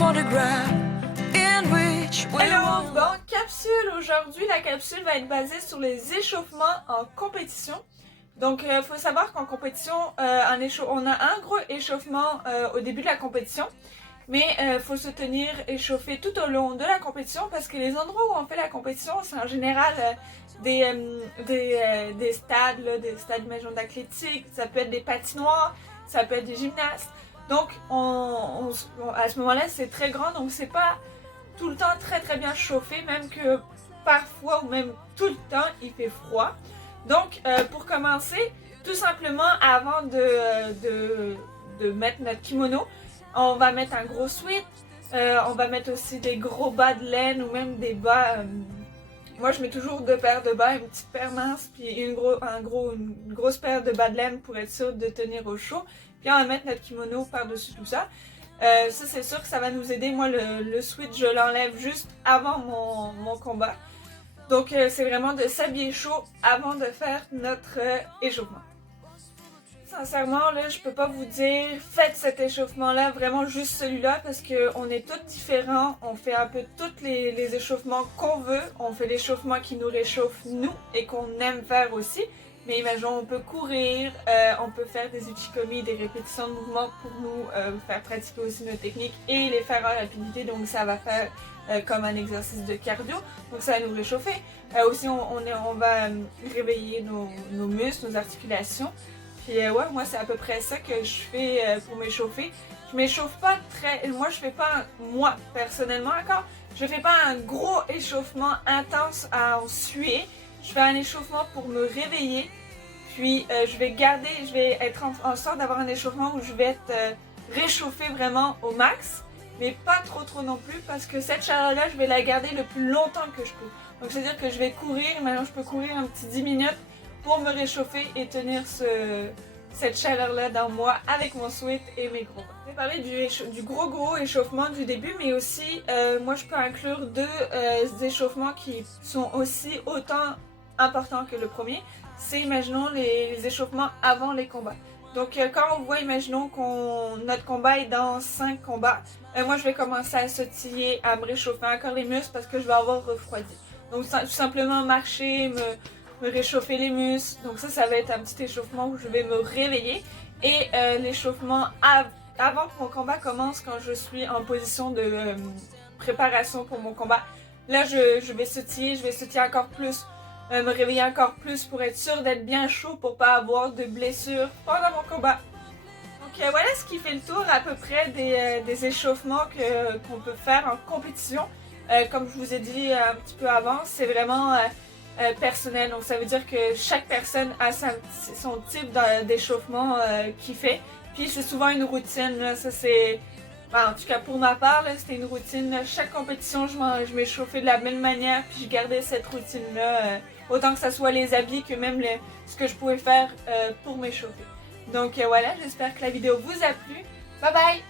photograph in which we Hello, were. bon, capsule aujourd'hui. La capsule va être basée sur les échauffements en compétition. Donc, il faut savoir qu'en compétition, on a un gros échauffement au début de la compétition. Mais il faut se tenir échauffé tout au long de la compétition parce que les endroits où on fait la compétition, c'est en général des stades, là, des stades maison d'athlétique, ça peut être des patinoires, ça peut être des gymnases. Donc, à ce moment-là, c'est très grand, donc c'est pas tout le temps très bien chauffé, même que parfois ou même tout le temps, il fait froid. Donc, pour commencer, tout simplement, avant de mettre notre kimono, on va mettre un gros sweat, on va mettre aussi des gros bas de laine ou même des bas... moi, je mets toujours deux paires de bas, une petite paire mince, puis une grosse paire de bas de laine pour être sûr de tenir au chaud. Puis on va mettre notre kimono par-dessus tout ça. Ça, c'est sûr que ça va nous aider. Moi, le sweat, je l'enlève juste avant mon combat. Donc, c'est vraiment de s'habiller chaud avant de faire notre échauffement. Sincèrement, là, je peux pas vous dire faites cet échauffement-là, vraiment juste celui-là, parce qu'on est tous différents, on fait un peu tous les échauffements qu'on veut, on fait l'échauffement qui nous réchauffe nous et qu'on aime faire aussi. Mais imaginons, on peut courir, on peut faire des uchikomi, des répétitions de mouvements pour nous faire pratiquer aussi nos techniques et les faire en rapidité, donc ça va faire comme un exercice de cardio, donc ça va nous réchauffer. Aussi, on va réveiller nos muscles, nos articulations. Puis ouais, moi c'est à peu près ça que je fais pour m'échauffer. Je m'échauffe pas très... Moi je fais pas, moi personnellement encore, je fais pas un gros échauffement intense à en suer. Je fais un échauffement pour me réveiller. Puis je vais être en sorte d'avoir un échauffement où je vais être réchauffée vraiment au max. Mais pas trop non plus parce que cette chaleur-là, je vais la garder le plus longtemps que je peux. Donc c'est-à-dire que je vais courir, maintenant je peux courir un petit 10 minutes pour me réchauffer et tenir cette chaleur-là dans moi avec mon sweat et mes gros bas. Je vais parler du gros échauffement du début, mais aussi, moi je peux inclure deux échauffements qui sont aussi autant importants que le premier. C'est, imaginons, les échauffements avant les combats. Donc quand on voit, imaginons notre combat est dans 5 combats, moi je vais commencer à sautiller, à me réchauffer encore les muscles parce que je vais avoir refroidi. Donc tout simplement marcher, me réchauffer les muscles. Donc ça va être un petit échauffement où je vais me réveiller. Et l'échauffement avant que mon combat commence, quand je suis en position de préparation pour mon combat. Là, je vais sautiller encore plus, me réveiller encore plus pour être sûre d'être bien chaud pour pas avoir de blessures pendant mon combat. Donc voilà ce qui fait le tour à peu près des échauffements qu'on peut faire en compétition. Comme je vous ai dit un petit peu avant, c'est vraiment... personnel, donc ça veut dire que chaque personne a son type d'échauffement qu'il fait, puis c'est souvent une routine, là. Ça c'est, en tout cas pour ma part, c'était une routine, là. Chaque compétition je m'échauffais de la même manière, puis je gardais cette routine là, autant que ça soit les habits que même ce que je pouvais faire pour m'échauffer. Donc voilà, j'espère que la vidéo vous a plu, bye bye!